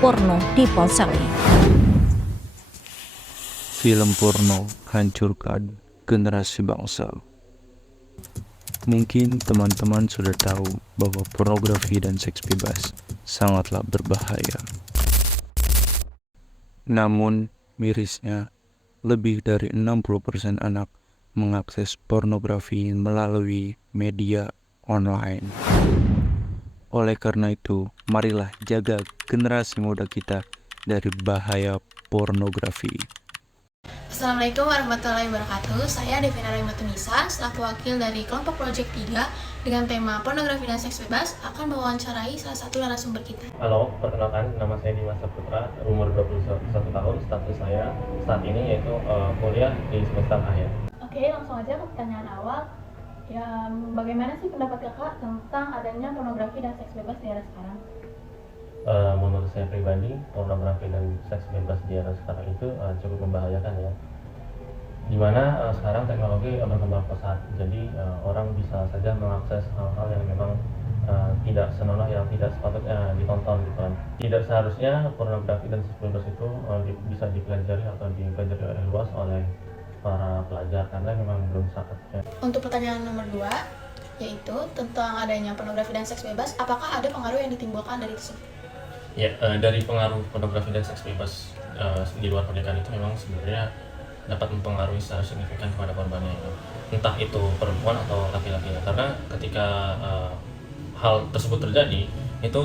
porno di ponselnya. Film porno hancurkan generasi bangsa. Mungkin teman-teman sudah tahu bahwa pornografi dan seks bebas sangatlah berbahaya. Namun, mirisnya, lebih dari 60% anak mengakses pornografi melalui media online. Oleh karena itu, marilah jaga generasi muda kita dari bahaya pornografi. Assalamualaikum warahmatullahi wabarakatuh. Saya Devina Raimatunisa, selaku wakil dari kelompok Project 3 dengan tema pornografi dan seks bebas akan mewawancarai salah satu narasumber kita. Halo, perkenalkan nama saya Dimas Saputra, umur 21 tahun, status saya saat ini yaitu kuliah di semester akhir. Oke, langsung aja ke pertanyaan awal. Ya, bagaimana sih pendapat kakak tentang adanya pornografi dan seks bebas di era sekarang? Menurut saya pribadi, pornografi dan seks bebas di era sekarang itu cukup membahayakan ya. Dimana sekarang teknologi berkembang pesat, jadi orang bisa saja mengakses hal-hal yang memang tidak senonoh, yang tidak sepatutnya ditonton gitu kan. Tidak seharusnya pornografi dan seks bebas itu bisa dipelajari atau dipelajari oleh luas oleh para pelajar karena memang belum saatnya. Untuk pertanyaan nomor 2, yaitu tentang adanya pornografi dan seks bebas, apakah ada pengaruh yang ditimbulkan dari tersebut? Ya, dari pengaruh pornografi dan seks bebas di luar pernikahan itu memang sebenarnya dapat mempengaruhi secara signifikan kepada korbannya, entah itu perempuan atau laki-laki. Karena ketika hal tersebut terjadi, itu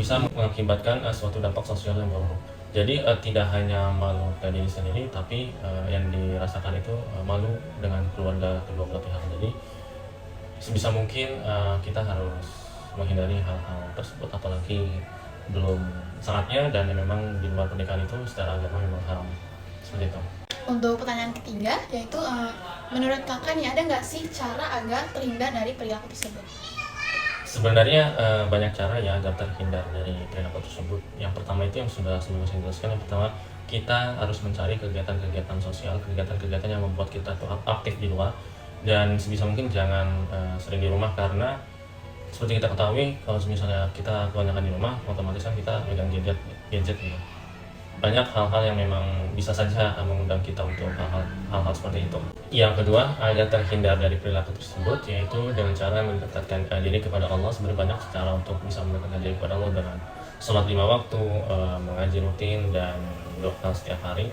bisa mengakibatkan suatu dampak sosial yang buruk. Jadi tidak hanya malu ke diri sendiri, tapi yang dirasakan itu malu dengan keluarga kedua belah pihak. Jadi sebisa mungkin kita harus menghindari hal-hal tersebut, apalagi belum saatnya dan memang di luar pernikahan itu secara agama memang haram, seperti itu. Untuk pertanyaan ketiga, yaitu menurut kakak nih, ada nggak sih cara agar terhindar dari perilaku tersebut? Sebenarnya banyak cara ya agar terhindar dari perilaku tersebut. Yang pertama itu yang sudah sebelumnya saya jelaskan. Yang pertama, kita harus mencari kegiatan-kegiatan sosial, kegiatan-kegiatan yang membuat kita tuh aktif di luar, dan sebisa mungkin jangan sering di rumah, karena seperti kita ketahui kalau misalnya kita kebanyakan di rumah, otomatis kan kita pegang gadget gitu. Banyak hal-hal yang memang bisa saja mengundang kita untuk hal-hal seperti itu. Yang kedua, agar terhindar dari perilaku tersebut, yaitu dengan cara mendekatkan diri kepada Allah. Sebenarnya banyak cara untuk bisa mendekatkan diri kepada Allah dengan sholat 5 waktu, mengaji rutin, dan doa setiap hari.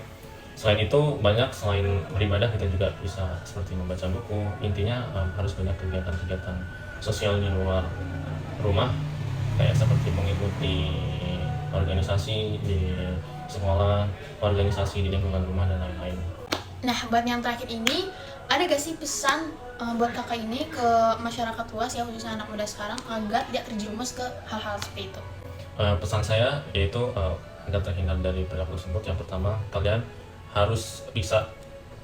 Selain itu, banyak selain beribadah, kita juga bisa seperti membaca buku. Intinya harus banyak kegiatan-kegiatan sosial di luar rumah, kayak seperti mengikuti organisasi di sekolah, organisasi di lingkungan rumah, dan lain-lain. Nah, buat yang terakhir ini, ada gak sih pesan buat kakak ini ke masyarakat luas ya, khususnya anak muda sekarang, agar tidak terjerumus ke hal-hal seperti itu? Pesan saya yaitu agar terhindar dari perilaku tersebut, yang pertama, kalian harus bisa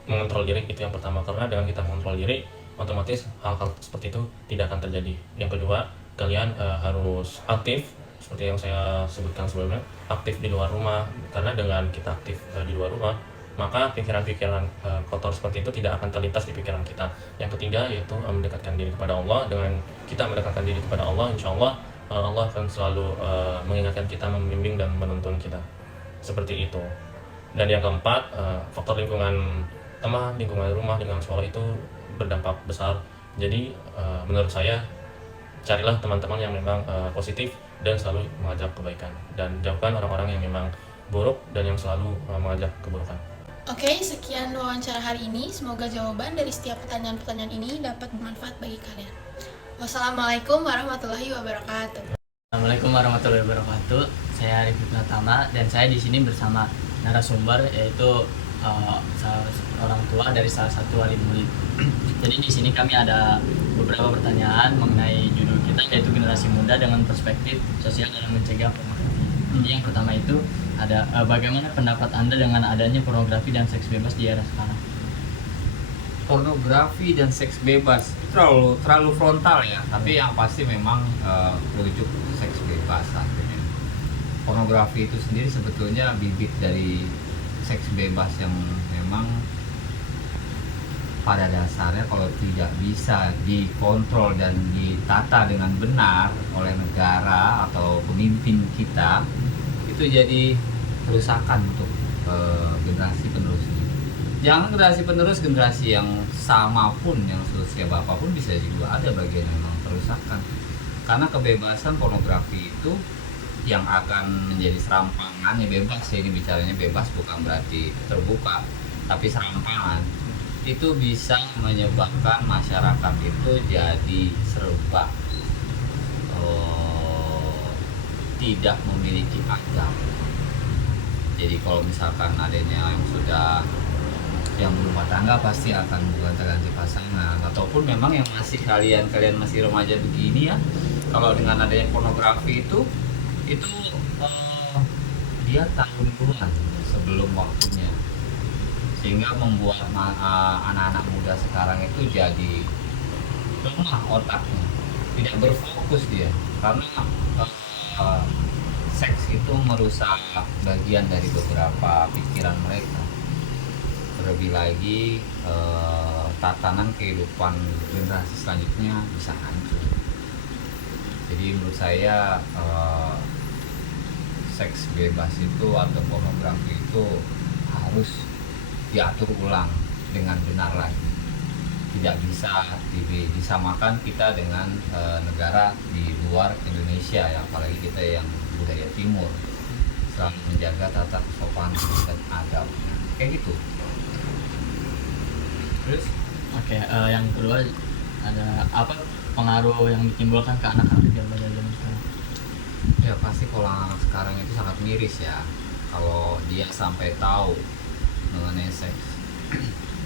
mengontrol diri, itu yang pertama. Karena dengan kita mengontrol diri, otomatis hal-hal seperti itu tidak akan terjadi. Yang kedua, kalian harus aktif, seperti yang saya sebutkan sebelumnya, aktif di luar rumah. Karena dengan kita aktif di luar rumah, maka pikiran-pikiran kotor seperti itu tidak akan terlintas di pikiran kita. Yang ketiga yaitu mendekatkan diri kepada Allah. Dengan kita mendekatkan diri kepada Allah, insya Allah Allah akan selalu mengingatkan kita, membimbing dan menuntun kita, seperti itu. Dan yang keempat, faktor lingkungan teman, lingkungan rumah, lingkungan sekolah itu berdampak besar. Jadi menurut saya, carilah teman-teman yang memang positif dan selalu mengajak kebaikan, dan jauhkan orang-orang yang memang buruk dan yang selalu mengajak keburukan. Oke, sekian wawancara hari ini. Semoga jawaban dari setiap pertanyaan-pertanyaan ini dapat bermanfaat bagi kalian. Wassalamualaikum warahmatullahi wabarakatuh. Assalamualaikum warahmatullahi wabarakatuh. Saya Arif Pratama dan saya di sini bersama narasumber, yaitu orang tua dari salah satu wali murid. Jadi di sini kami ada beberapa pertanyaan mengenai judul kita, yaitu generasi muda dengan perspektif sosial dalam mencegah pornografi. Jadi yang pertama itu ada bagaimana pendapat Anda dengan adanya pornografi dan seks bebas di era sekarang? Pornografi dan seks bebas itu terlalu frontal ya, tapi yang pasti memang merujuk seks bebas artinya. Pornografi itu sendiri sebetulnya bibit dari seks bebas yang memang pada dasarnya kalau tidak bisa dikontrol dan ditata dengan benar oleh negara atau pemimpin kita, itu jadi kerusakan untuk generasi penerusnya. Jangan generasi penerus, generasi yang sama pun, yang seusia bapak pun bisa juga ada bagian yang memang kerusakan. Karena kebebasan pornografi itu yang akan menjadi serampangan, ya bebas ya, ini bicaranya bebas bukan berarti terbuka, tapi serampangan itu bisa menyebabkan masyarakat itu jadi serba tidak memiliki adab. Jadi kalau misalkan adanya yang sudah yang berumah tangga pasti akan gonta-ganti pasangan, ataupun memang yang masih kalian masih remaja begini ya, kalau dengan adanya pornografi itu dia tahun duluan sebelum waktunya, sehingga membuat anak-anak muda sekarang itu jadi lemah otaknya, tidak berfokus dia, karena seks itu merusak bagian dari beberapa pikiran mereka. Terlebih lagi tatanan kehidupan generasi selanjutnya bisa hancur. Jadi menurut saya seks bebas itu atau pornografi itu harus diatur ulang dengan benar lagi. Tidak bisa disamakan kita dengan negara di luar Indonesia ya, apalagi kita yang budaya timur, selalu menjaga tata kesopanan dan adab kayak gitu. Terus yang kedua, ada apa pengaruh yang ditimbulkan ke anak-anak di zaman sekarang? Ya pasti kalau anak sekarang itu sangat miris ya, kalau dia sampai tahu mengenai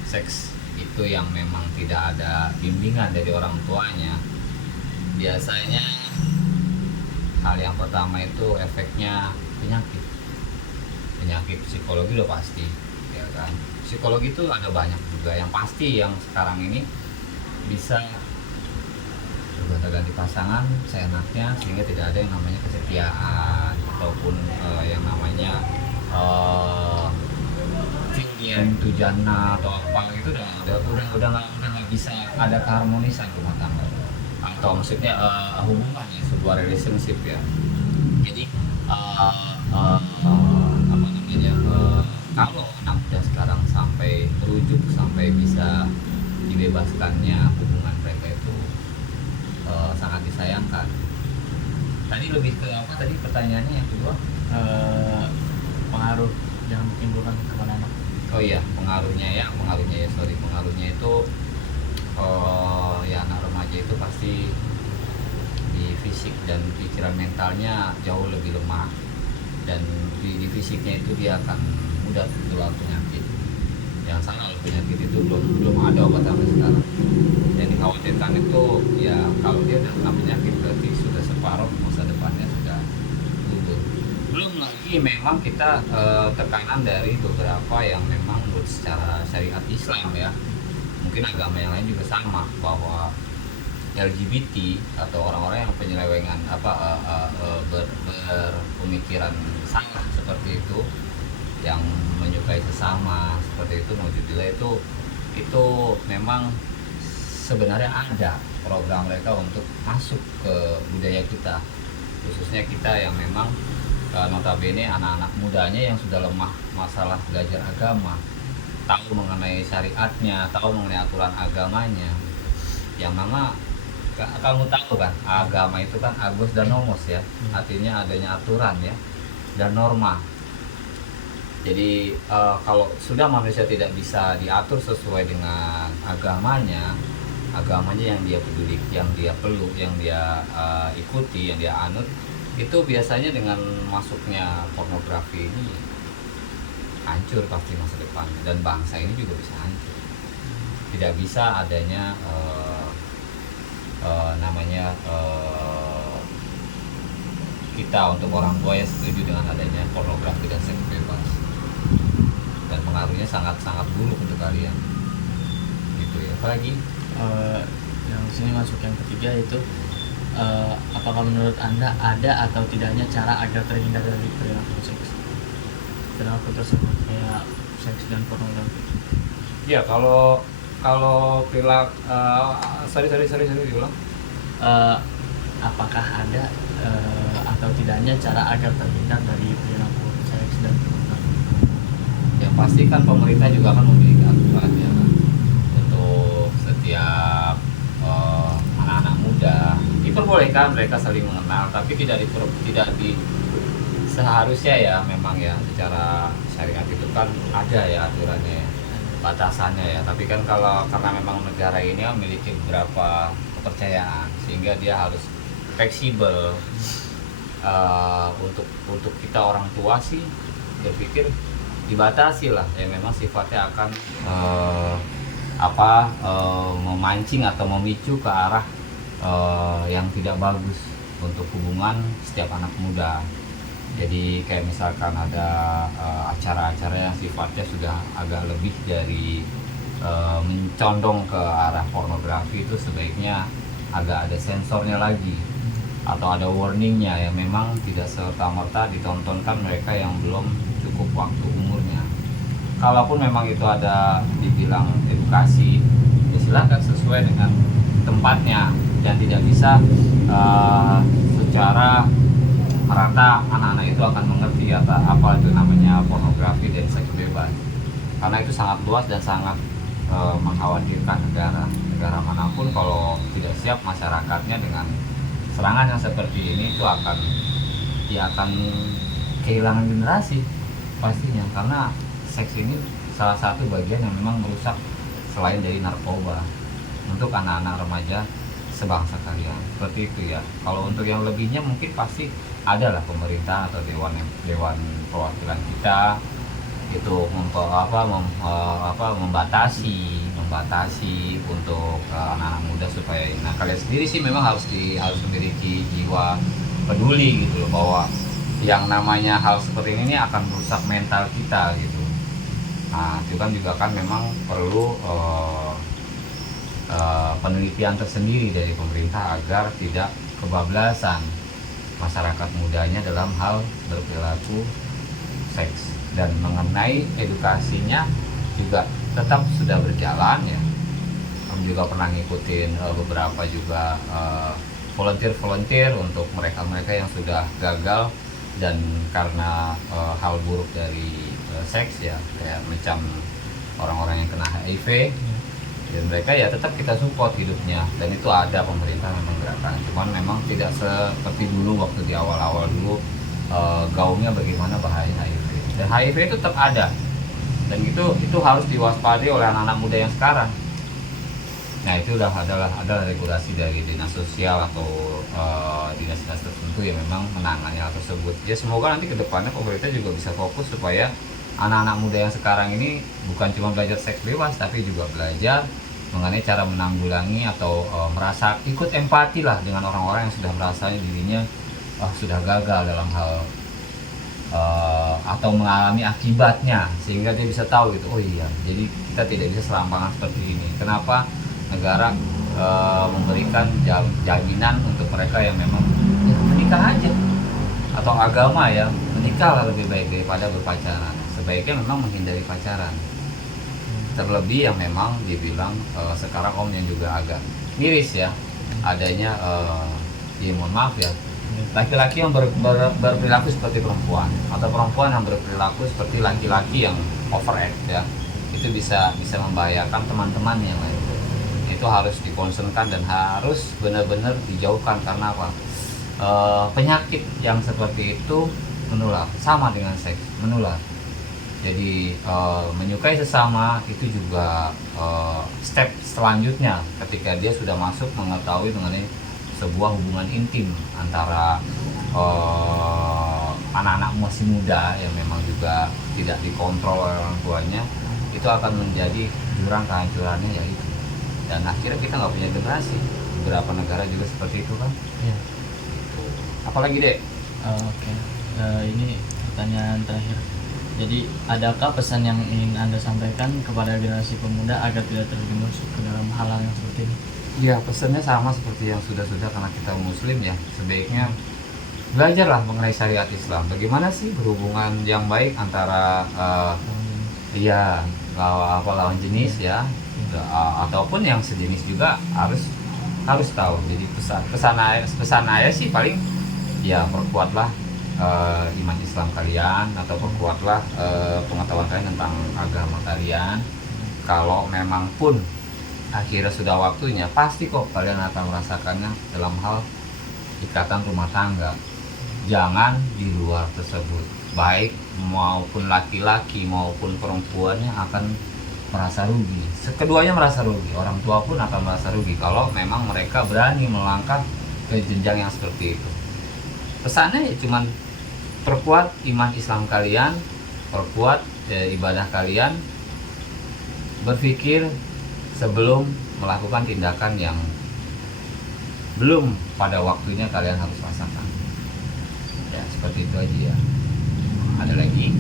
seks itu yang memang tidak ada bimbingan dari orang tuanya. Biasanya hal yang pertama itu efeknya penyakit psikologi udah pasti ya kan. Psikologi itu ada banyak juga, yang pasti yang sekarang ini bisa bergonta-ganti pasangan seenaknya, sehingga tidak ada yang namanya kesetiaan ataupun yang namanya itu jana atau apa itu udah nggak bisa ada keharmonisan rumah tangga, atau maksudnya hubungan ya, sebuah relationship ya. Jadi apa namanya, kalau anak muda sekarang sampai merujuk sampai bisa dibebaskannya hubungan mereka itu sangat disayangkan. Tadi lebih ke apa tadi pertanyaannya yang kedua? Pengaruh yang ditimbulkan kepada anak. Oh iya, pengaruhnya itu ya anak remaja itu pasti di fisik dan pikiran mentalnya jauh lebih lemah, dan di fisiknya itu dia akan mudah tertular penyakit. Yang salah, penyakit itu belum ada obat sampai sekarang. Yang dikhawatirkan itu ya kalau dia udah kena penyakit berarti sudah separuh masa depannya sudah gugur. Belum lagi memang kita tekanan dari beberapa yang memang menurut secara syariat Islam ya, mungkin agama yang lain juga sama, bahwa LGBT atau orang-orang yang penyelewengan berpemikiran salah seperti itu, yang menyukai sesama seperti itu, naudzubillah, itu memang sebenarnya ada program mereka untuk masuk ke budaya kita, khususnya kita yang memang notabene anak-anak mudanya yang sudah lemah masalah belajar agama, tahu mengenai syariatnya, tahu mengenai aturan agamanya, yang mana kamu tahu kan, agama itu kan agos dan nomos ya, artinya adanya aturan ya dan norma. Jadi kalau sudah manusia tidak bisa diatur sesuai dengan agamanya yang dia peduli, yang dia peluk, yang dia ikuti, yang dia anut, itu biasanya dengan masuknya pornografi ini hancur pasti masa depan, dan bangsa ini juga bisa hancur. Tidak bisa adanya kita untuk orang tua yang setuju dengan adanya pornografi dan seks bebas, dan pengaruhnya sangat-sangat buruk untuk kalian gitu ya. Apalagi yang sini masuk yang ketiga itu apakah menurut Anda ada atau tidaknya cara agar terhindar dari perilaku tersebut kayak seks dan pornografi? ya kalau perilaku sorry diulang. Apakah ada atau atau tidaknya cara agar terhindar dari perilaku seks dan pornografi? Yang pasti kan pemerintah juga akan memiliki aturan ya kan, untuk setiap anak-anak muda diperbolehkan mereka saling mengenal, tapi tidak seharusnya ya, memang ya secara syariat itu kan ada ya aturannya ya, batasannya ya. Tapi kan kalau karena memang negara ini memiliki beberapa kepercayaan sehingga dia harus fleksibel. Untuk kita orang tua sih berpikir dibatasi lah ya, memang sifatnya akan memancing atau memicu ke arah yang tidak bagus untuk hubungan setiap anak muda. Jadi kayak misalkan ada acara-acara yang sifatnya sudah agak lebih dari mencondong ke arah pornografi, itu sebaiknya agak ada sensornya lagi atau ada warningnya yang memang tidak serta-merta ditontonkan mereka yang belum cukup waktu umurnya. Kalaupun memang itu ada dibilang edukasi, ya silakan sesuai dengan tempatnya dan tidak bisa secara merata anak-anak itu akan mengerti apa itu namanya pornografi dan seks bebas, karena itu sangat luas dan sangat mengkhawatirkan negara manapun kalau tidak siap masyarakatnya dengan serangan yang seperti ini, itu akan kehilangan generasi pastinya, karena seks ini salah satu bagian yang memang merusak selain dari narkoba untuk anak-anak remaja sebangsa kalian. Seperti itu ya. Kalau untuk yang lebihnya mungkin pasti adalah pemerintah atau dewan perwakilan kita itu membatasi untuk anak-anak muda supaya, nah kalian sendiri sih memang harus memiliki jiwa peduli gitu loh, bahwa yang namanya hal seperti ini akan merusak mental kita gitu. Nah itu kan juga kan memang perlu penelitian tersendiri dari pemerintah agar tidak kebablasan masyarakat mudanya dalam hal berperilaku seks, dan mengenai edukasinya juga tetap sudah berjalan ya. Kami juga pernah ngikutin beberapa juga volunteer untuk mereka yang sudah gagal dan karena hal buruk dari seks ya, kayak macam orang-orang yang kena HIV, dan mereka ya tetap kita support hidupnya, dan itu ada pemerintah memang gerakan, cuman memang tidak seperti dulu waktu di awal-awal dulu gaungnya bagaimana bahaya HIV, dan HIV itu tetap ada, dan itu harus diwaspadai oleh anak-anak muda yang sekarang. Nah itu adalah regulasi dari dinas sosial atau dinas-dinas tertentu yang memang menangani hal tersebut. Ya semoga nanti kedepannya pemerintah juga bisa fokus supaya anak-anak muda yang sekarang ini bukan cuma belajar seks bebas, tapi juga belajar mengenai cara menanggulangi atau merasa ikut empati lah dengan orang-orang yang sudah merasa dirinya sudah gagal dalam hal atau mengalami akibatnya, sehingga dia bisa tahu gitu, oh iya, jadi kita tidak bisa serampangan seperti ini. Kenapa negara memberikan jaminan untuk mereka yang memang ya, menikah aja, atau agama ya menikahlah lebih baik daripada berpacaran. Sebaiknya memang menghindari pacaran, terlebih yang memang dibilang sekarang om yang juga agak miris ya adanya ya mohon maaf ya, laki-laki yang berperilaku seperti perempuan atau perempuan yang berperilaku seperti laki-laki yang overact ya, itu bisa membahayakan teman-teman yang lain. Itu harus dikonsernkan dan harus benar-benar dijauhkan, karena apa? Penyakit yang seperti itu menular, sama dengan seks menular. Jadi menyukai sesama itu juga step selanjutnya ketika dia sudah masuk mengetahui mengenai sebuah hubungan intim antara anak-anak masih muda yang memang juga tidak dikontrol oleh orang tuanya, itu akan menjadi jurang kehancurannya ya itu. Dan akhirnya kita nggak punya generasi. Beberapa negara juga seperti itu kan. Ya. Apalagi dek? Oke. Ini pertanyaan terakhir. Jadi, adakah pesan yang ingin Anda sampaikan kepada generasi pemuda agar tidak terjerumus ke dalam hal-hal yang seperti ini? Ya, pesannya sama seperti yang sudah-sudah, karena kita muslim ya, sebaiknya belajarlah mengenai syariat Islam. Bagaimana sih berhubungan yang baik antara lawan jenis ya, ataupun yang sejenis juga harus tahu. Jadi pesan ayah sih paling ya perkuatlah iman Islam kalian, atau perkuatlah pengetahuan kalian tentang agama kalian. Kalau memang pun akhirnya sudah waktunya, pasti kok kalian akan merasakannya dalam hal ikatan rumah tangga. Jangan di luar tersebut, baik maupun laki-laki maupun perempuannya akan merasa rugi. Keduanya merasa rugi, orang tua pun akan merasa rugi kalau memang mereka berani melangkah ke jenjang yang seperti itu. Pesannya ya cuman perkuat iman Islam kalian, perkuat ibadah kalian, berpikir sebelum melakukan tindakan yang belum pada waktunya kalian harus rasakan. Ya seperti itu aja ya. Ada lagi?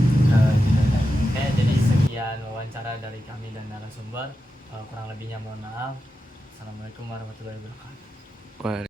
Oke, jadi sekian wawancara dari kami dan narasumber. Kurang lebihnya mohon maaf. Assalamualaikum warahmatullahi wabarakatuh. Waalaikumsalam.